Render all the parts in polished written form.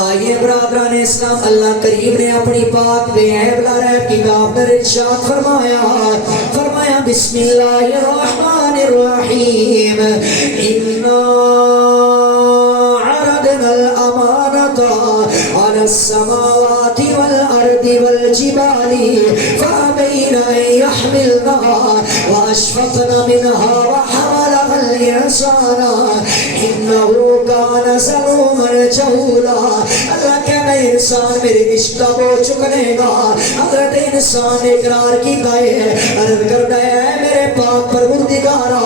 آئیے برادران اسلام، اللہ کریم نے اپنی پاک بے عیب لا ریب کی کتاب میں ارشاد فرمایا بسم اللہ الرحمن الرحیم انا عرضنا الامانۃ علی السماوات والارض والجبال فابین ان یحملنها واشفقن منها وحملها الانسان انه کان ظلوما جہولا۔ اللہ کہنا انسان میرے عشق کا بوجھ چکنے گا۔ حضرت انسان نے اقرار کیتا ہے، عرض کرتا ہے میرے پاک پروردگارا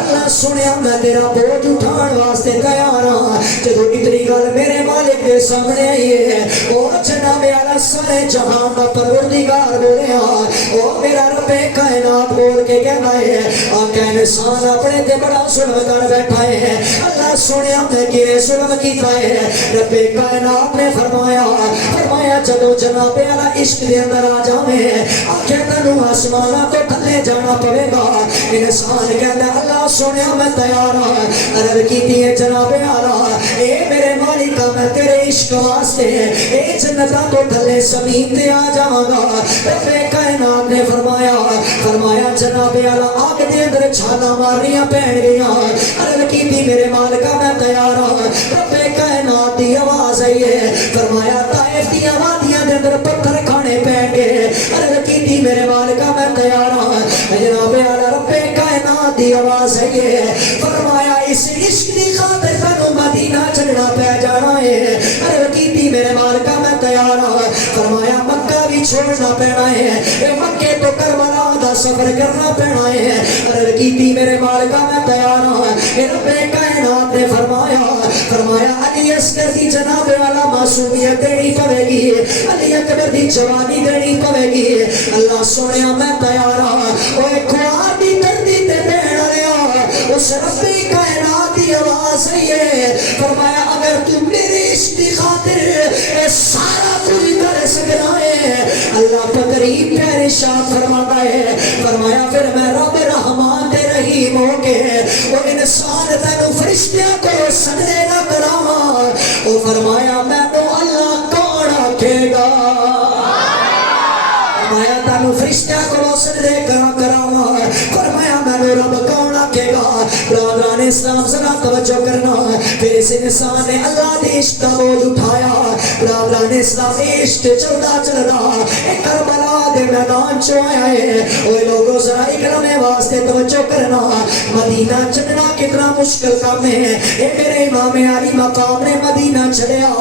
اللہ سنیا میں تیرا بوجھ اٹھان واسطے تیار ہاں۔ جدو اتنی گل میرے مالک کے سامنے آئی ہے، او جناب اعلیٰ سارے جہان کا پروردگار بولے ہاں، او میرا رب کائنات بول کے کہنا ہے آقا انسان اپنے تے بڑا ظلم کر بیٹھا ہے۔ اللہ سنیا میں کہ ظلم کیتا ہے، رب کائنات نے فرمایا جدو جناب اعلیٰ عشق دے اندر آ جاویں آکھے تنو آسمانہ تو تھلے جانا پڑے گا۔ انسان کہتا ہے اللہ سنیا میں تیار ہوں۔ عرض کیتی ہے جناب اعلیٰ اے میرے مالکہ میں تیرے عشق واسطے اے جنتاں تو تھلے زمین تے آ جاواں گا۔ رب کائنات نے فرمایا جناب اعلیٰ آگ دے اندر چھالا مارنیاں پہن گیاں۔ عرض کیتی میرے مالکہ میں تیار ہوں۔ رب کائنات دی آواز آئی ہے، فرمایا طائف دی وادیاں دے اندر پتھر کھانے پہن گے۔ عرض کیتی میرے مالکہ میں تیار ہوں۔ جناب اعلیٰ رب کائنات دی آواز آئی ہے، فرمایا اس عشق دی خاطر تنو مدینہ چلنا پہ جانا ہے۔ عرض کیتی میرے مالکہ میں تیار ہوں۔ فرمایا مکہ بھی چھوڑنا پینا ہے، مکے تو کربلا دا سفر کرنا پینا ہے۔ عرض کیتی میرے مالکہ میں تیار ہوں۔ رب کائنات نے فرمایا علی اصغر دی جناب والا معصومیت دینی پڑے گی، علی اکبر دی جوانی دینی پڑے گی۔ اللہ سونیا میں تیار ہوں۔ اوے خوار دی دردی تے بہن رہا اس رب کائنات دی آواز ہے، فرمایا اگر تو میرے عشق دی خاطر اے سارا کچھ کر سکنا ہے، اللہ قریب پیار ارشاد فرماتا ہے، فرمایا پھر میں رب رحمان تے رحیم ہو کے وہ انسان تینو فرشتیاں کو سجدے نہ کراواں، وہ فرمایا میں تو اللہ کون آکھے گا، فرمایا تینو فرشتیاں کو سجدے کراواں، فرمایا میں تو رب کون آکھے گا۔ برادران اسلام ذرا توجہ کرنا، پھر اس انسان نے اللہ دے عشق کا بوجھ اٹھایا۔ برادران اسلام عشق چلدا کربلا دے میدان چ آیا ہے۔ اوے لوگوں ذرا اکرام واسطے توجہ کرنا، مدینہ چلنا کتنا مشکل کام ہے۔ اے میرے امام علی مقام نے مدینہ چلیا،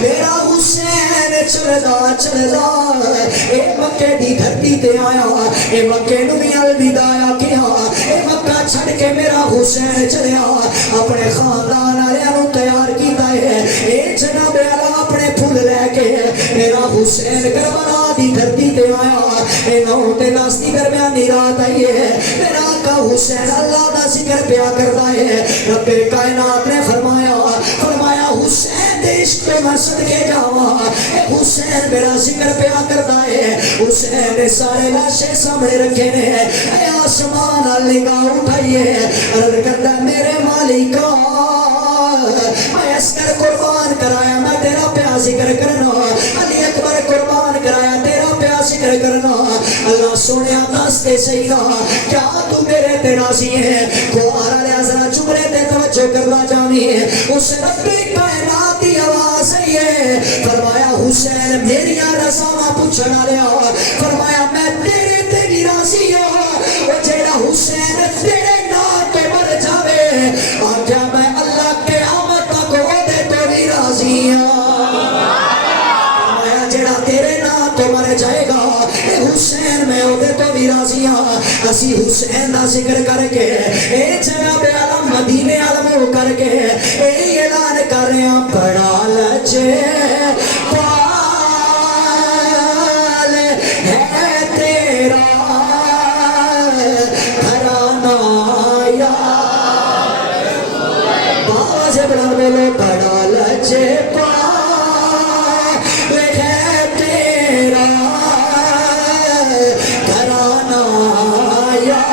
میرا حسین چلدا اے مکے دی دھرتی تے آیا، اے مکے نو بھی الوداع کیا، اے مکہ چھڑ کے میرا حسین چلیا، اپنے خاندان والوں نو تیار کیتا ہے۔ اے جناب اعلیٰ اپنے پھول لے کے میرا حسین کربلا دی دھرتی تے آیا، اے نو تے دس دی درمیانی رات آئی ہے، میرا آقا حسین اللہ دا ذکر پیا کرتا ہے۔ رب کائنات نے فرمایا حسین دے عشق پہ میں صدقے جاواں، اے حسین میرا ذکر پیا کرتا ہے۔ حسین نے سارے لاشے سامنے رکھے نے، اے آسمان نگاہ اٹھائیے، عرض کرتا میرے مالکا میں اسکر قربان کرایا، میں تیرا پیا ذکر کرنا، علی اکبر قربان کرایا تیرا پیا ذکر کرنا۔ اللہ سنیا دستے سیدہ کیا تو میرے تے راضی ہے؟ خوارا لیا ذرا جملے تے توجہ کرنا جانی ہے۔ اس رب کائنات دی آواز ہے، فرمایا حسین میریاں رضاواں پوچھنا لیا، فرمایا میں تیرے تے بھی راضی ہوں، وہ جیڑا حسین تیرے نام تو مر جاوے آجا میں اللہ کے آمد تک عہدے تو بھی راضی ہوں، فرمایا جیڑا تیرے نام تو مر جائے گا اے حسین میں عہدے تو بھی راضی ہوں۔ اسی حسین دا ذکر کر کے اے جناب عالم مدینے عالم ہو کر کے اے اعلان کر رہے ہیں بڑا لجے پال ہے تیرا گھرانہ یا باز بڑا بولو بڑا لجے پال ہے تیرا گھرانہ یا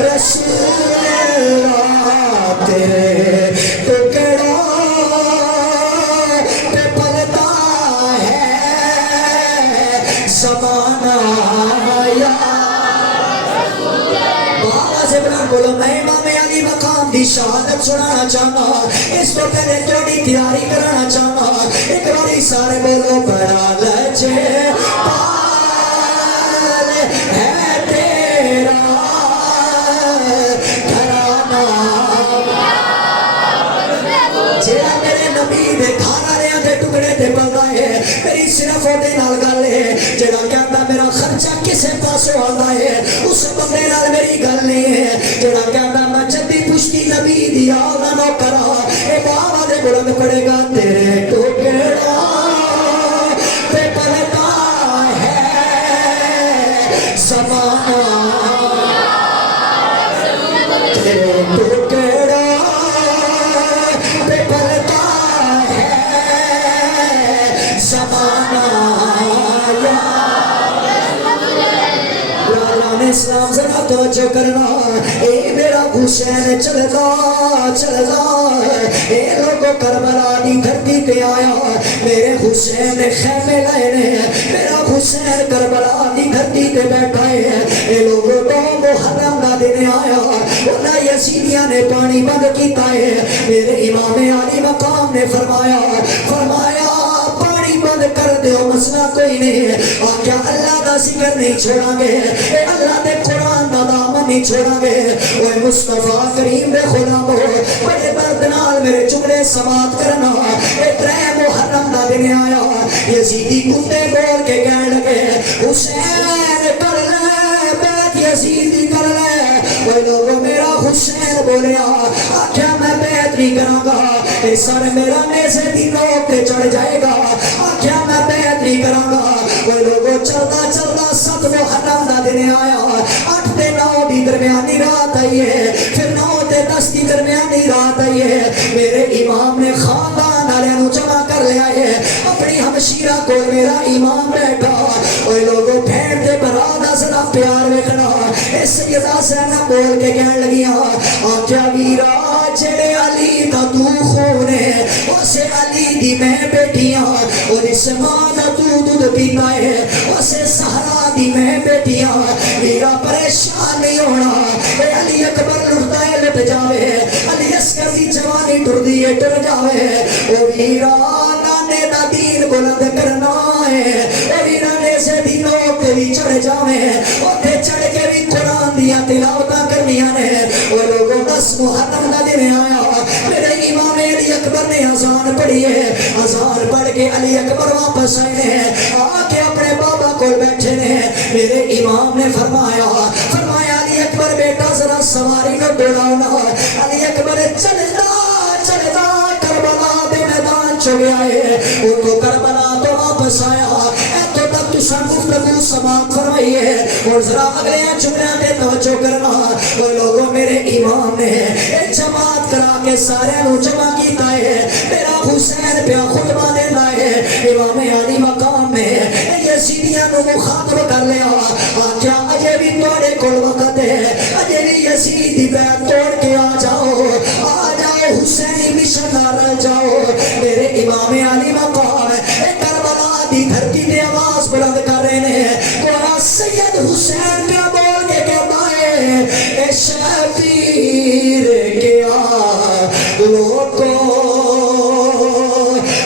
رسول اللہ تیرے ٹکڑا دی شہادت سنانا چاہنا اس تو پہلے تھوڑی تیاری کرانا چاہنا ایک باری سارے بولو بڑا لجے پال ہے تیرا گھرانہ جیڑا میرے نبی دے کھانا رہا دے ٹکڑے دے بلدا ہے میری صرف وہ دے نال گل ہے جیڑا کہندا میرا خرچہ کسے پاسوں آندا ہے اس بندے نال میری گل نہیں ہے جیڑا کہندا میں جدی پشتی نبی دی آل دا نوکرا اے بابا دے بلند پڑے گا تیرے ٹکڑا تے پلتا ہے زمانہ تیرے ٹکڑا تے پلتا ہے زمانہ اسلام ذرا توجہ کرنا اے میرا حسین چلدا چلدا اے لوگوں کربلا دی دھرتی تے آیا میرے حسین نے خیمے لائے نے میرا حسین کربلا دی دھرتی تے بیٹھا ہے اے لوگوں تو محرم دا دن آیا انہاں یزیدیاں نے پانی بند کیتا ہے میرے امام علی مقام نے فرمایا بند کر دیو مسئلہ کوئی نہیں ہے کیا اللہ دا ذکر نہیں چھوڑا گے اے اللہ دے قرآن دا دامن نہیں چھوڑا گے اوے مصطفیٰ کریم دے غلامو بڑے درد نال میرے جملے سماعت کرنا اے ترے محرم دا دن آیا یزیدی کتے بول کے کہنے لگے حسین کر لے بیت یزیدی کر لے اوے لوگوں میرا حسین بولیا کیا میں بیت نہیں کراں گا اے سر میرا نیزے دی نوک تے چڑھ جائے گا کیا میں بیعت نہیں کراں گا وہ لوگوں چلتا چلتا 7 محرم دا دن آیا 8 تے 9 دی درمیانی رات آئی ہے پھر 9 تے 10 دی درمیانی رات آئی ہے میرے امام نے خاندان والوں نو جمع کر لیا ہے اپنی ہمشیرہ کو میرا امام بیٹھا وہ لوگوں بھین دے برادہ ذرا پیار ویکھنا اے سیدہ زینب بول کے کہنے لگیاں آکھیا ویرا جڑے علی دا تو خون ہے اسے علی دی میں بیٹیاں اور اس ماں دا تو دودھ پیتا ہے اسے سہرا دی میں بیٹیاں میرا پریشان نہیں ہونا اے علی اکبر لڑتا ہے لٹ جاوے علی اسکر دی جوانی ٹر دی ٹر جاوے او میرا نانے دا دین بلند کرنا ہے اے میرا نے سے دینوں کے بھی چڑھ جاوے اوتے چڑھ کے بھی قرآن دیا تلاوتاں کرنیاں نے او لوگوں 10 محرم دا دن آیا میرے امام علی اکبر نے اذان پڑھی ہے اذان پڑھ کے علی اکبر واپس آئے ہیں آکے اپنے بابا کو بیٹھے ہیں میرے امام نے فرمایا علی اکبر بیٹا ذرا سواری کو دوڑاؤنا علی اکبر چلدا کربلا دے میدان چ گیا ہے وہ تو کربلا تو واپس آیا تو تک تو گفتگو سماعت فرمائی ہے اور ذرا اگلے جملے پہ توجہ کرنا وہ لوگوں میرے امام نے جماعت کرا کے سارے نو جمع کیتا ہے میرا حسین پہ خطبہ دینا ہے امام علی مقام میں یزیدیاں نو مخاطب کر لیا کیا اجے بھی توڑے کول وقت ہے اجے بھی یزیدی بیعت توڑ کے آ جاؤ حسینی مشن نہ جاؤ میرے امام علی مقام کربلا دی دھرتی تے آواز بلند کر رہے ہیں کوئی سید حسین کیا بول کے کہتا ہے اے شبیر کیا لوگوں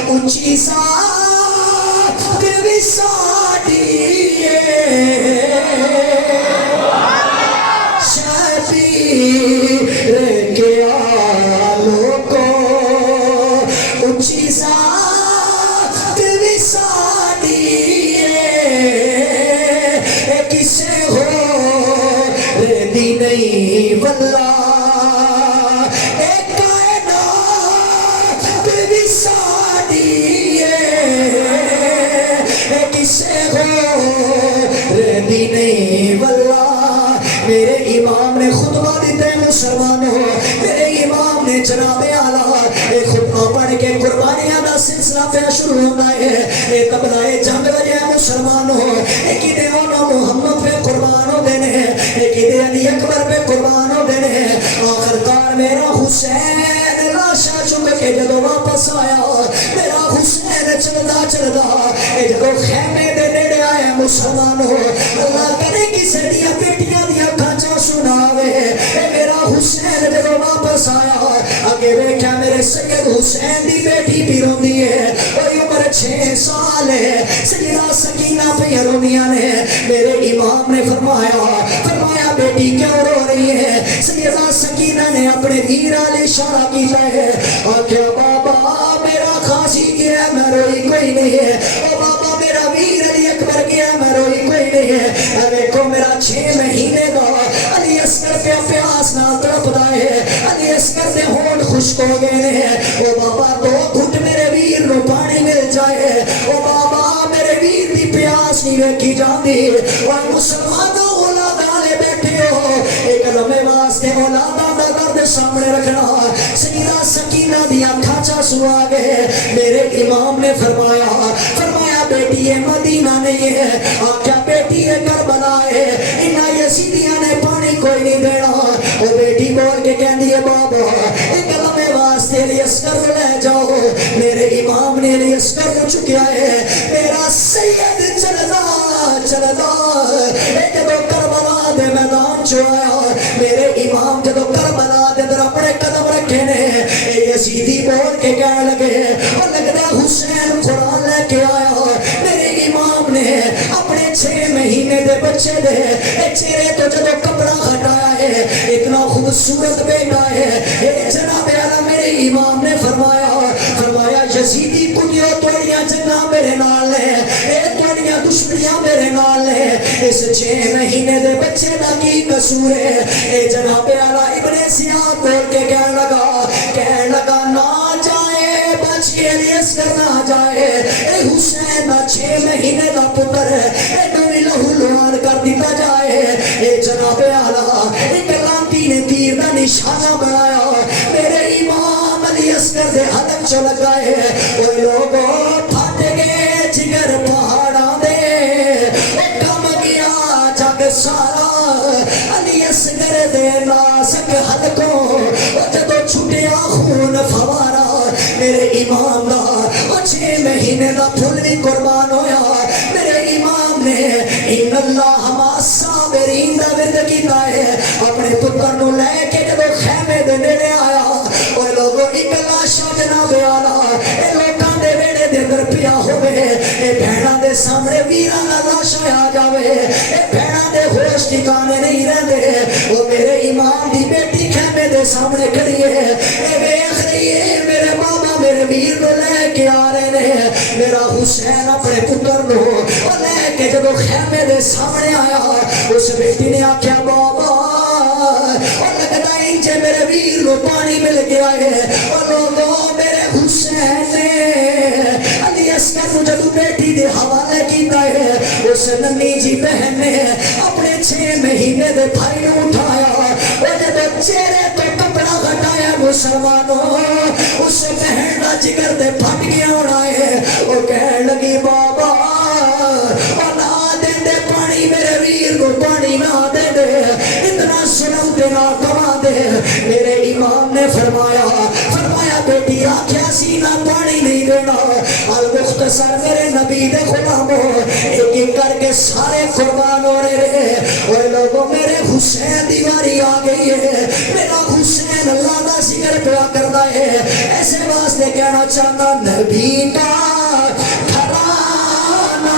اونچی ساتھ بھی ساڑی شبیر کیا میرے امام نے خطبہ دیتے مسلمانوں میرے امام نے جناب اعلیٰ ایک خطبہ پڑھ کے قربانیاں دا سلسلہ پہ شروع ہوتا ہے اے تبلائے جنگ وجہ مسلمانوں ایک ہی دے انہوں محمد پہ قربانوں دینے ایک ہی دے علی اکبر پہ قربانوں دینے آخر کار میرا حسین لاشا چک کے جدو واپس آیا میرا حسین چلدا جدو خیمے دے نیڑے آئے مسلمانوں اللہ کرے کسی دیا بیٹیاں دیا کھانچا سناوے میرا حسین جدو واپس آیا حسین دی بیٹی بھی روندی ہے، وہی عمر 6 سال ہے، سیدہ سکینہ پہ روندیاں نے۔ میرے امام نے فرمایا بیٹی کیوں رو رہی ہے؟ سیدہ سکینہ نے اپنے ویر والے اشارہ کیا ہے اور کیا بابا میرا خاصی گیا میں روئی کوئی نہیں ہے، او بابا میرا ویر علی اکبر گیا میں روئی کوئی نہیں ہے۔ اے دیکھو میرا 6 مہینے دا علی اصغر پہ پیاس نہ تڑپدا ہے، علی اصغر دے ہونٹ خشک ہو گئے ہیں، او بابا 2 گھٹ میرے ویر نو پانی مل جائے، او بابا میرے ویر دی پیاس نہیں ویکھی جاندی۔ اور مسلمانوں اولاد والے بیٹھے ہو، ایک لمحے واسطے اولاداں دا درد سامنے رکھنا۔ سیدہ سکینہ دی اکھاں چ آنسو آ گئے۔ میرے امام نے فرمایا بیٹی یہ مدینہ نہیں ہے، آکھیا بیٹی یہ کربلا ہے، انہاں یزیدیاں نے پانی کوئی نہیں دینا۔ وہ بیٹی بول کے کہندی ہے بابا ایک لمحے واسطے علی اصغر کو لے جاؤ۔ میرے امام نے علی اصغر کو چکیا ہے، میرا سید چلدا ایک دو کربلا دے میدان چ آیا۔ میرے امام جدو کربلا دے اندر اپنے قدم رکھے نے، اے یزیدی بول کے کہنے لگے اور لگتا حسین قرآن لے کے آیا۔ میرے امام نے اپنے 6 مہینے دے بچے دے چہرے تو جدو کپڑا ہٹایا ہے، اتنا خوبصورت بیٹا ہے، اے جناب اعلیٰ میرے امام نے فرمایا یزیدی پنیو توڑیاں جنگاں میرے نال ہے، اے توڑیاں دشمنیاں میرے نال ہے، اس 6 مہینے دے بچے دا کی قصور ہے؟ اے جناب اعلیٰ ابن زیاد بول کے کہنے لگا نہ جائے بچے علی اصغر نہ جائے، اے حسین دا 6 مہینے دا پتر ہے، اے نوی لہو لوان کر دیتا جائے۔ اے جناب اعلیٰ ایک لانتی نے تیر دا نشانہ بنایا، میرے امام علی اصغر دے حلق چ لگائے، اوہ لوگوں پھٹ گئے جگر پہاڑاں دے، او کم گیا جگ سارا علی اصغر دے نازک حلقوں، او جدو چھٹیا خون فوارا۔ میرے امام دا او 6 مہینے دا پھول بھی قربان ہویا۔ میرے امام نے ان اللہ مع الصابرین دا ورد کیتا ہے، اپنے پتر نو لے کے جدو خیمے دے نیڑے آیا، او لوگوں ایک لاشا جناب اعلیٰ اے لوکاں دے ویڑے دے اندر پیا ہوئے، اے بہناں دے سامنے ویراں دا لاشا آ جاوے، اے بہناں دے ہوش ٹھکانے نہیں رہندے۔ او میرے امام دی بیٹی خیمے دے سامنے کھڑی ہے، اے ویکھ رہی ہے میرے بابا میرے ویر نو لے کے آ رہے ہیں۔ میرا حسین اپنے پتر نو لے کے جدو خیمے دے سامنے آیا، اس بیٹی نے آکھیا بابا اور لگتا انجے میرے ویر نو پانی مل گیا ہے۔ اور لوگوں میرے حسین نے علی اصغر کو جدو بیٹی دے حوالے کیتا ہے، اس ننی جی بہن نے اپنے 6 مہینے دے بھائی نو اٹھایا، اور جدو چہرے تو کپڑا ہٹایا مسلمانوں، اس بہن دا جگر دے پھٹ گیا ہونا ہے۔ وہ کہنے لگی بابا اور نہ دے دے پانی میرے ویر کو پانی نہ دے دے، اتنا سنم دے نہ کما دے۔ میرے امام نے فرمایا بیٹی آکھیا سینہ پانی نہیں دینا۔ المختصر میرے نبی دے غلاموں ایک ایک کر کے سارے قربان ہو رہے، اور لوگوں میرے حسین دیواری آ گئی ہے، میرا حسین اللہ دا ذکر پیا کرتا ہے۔ ایسے واسطے کہنا چاہتا نبی کا گھرانہ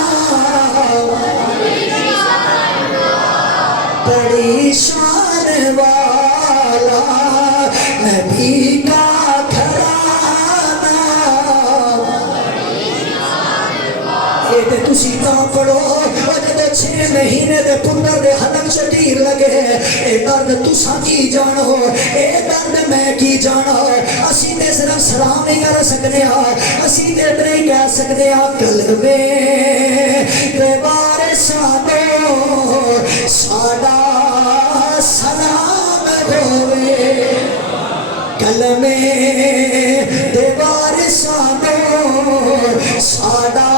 بڑی شان والا، نبی کا گھرانہ یہ تسی تاں پڑھو، اور جدو 6 مہینے دے پتر دے حلق چ تیر لگے، اے درد تساں کی جانو، اے درد میں کی جانا۔ اسی تے صرف سلام نہیں کر سکتے ہاں، اسی تے نہیں کہہ سکتے ہاں قلبے دے وارثانو ساڈا سلام ہوے، کلمے دے وارثانو ساڈا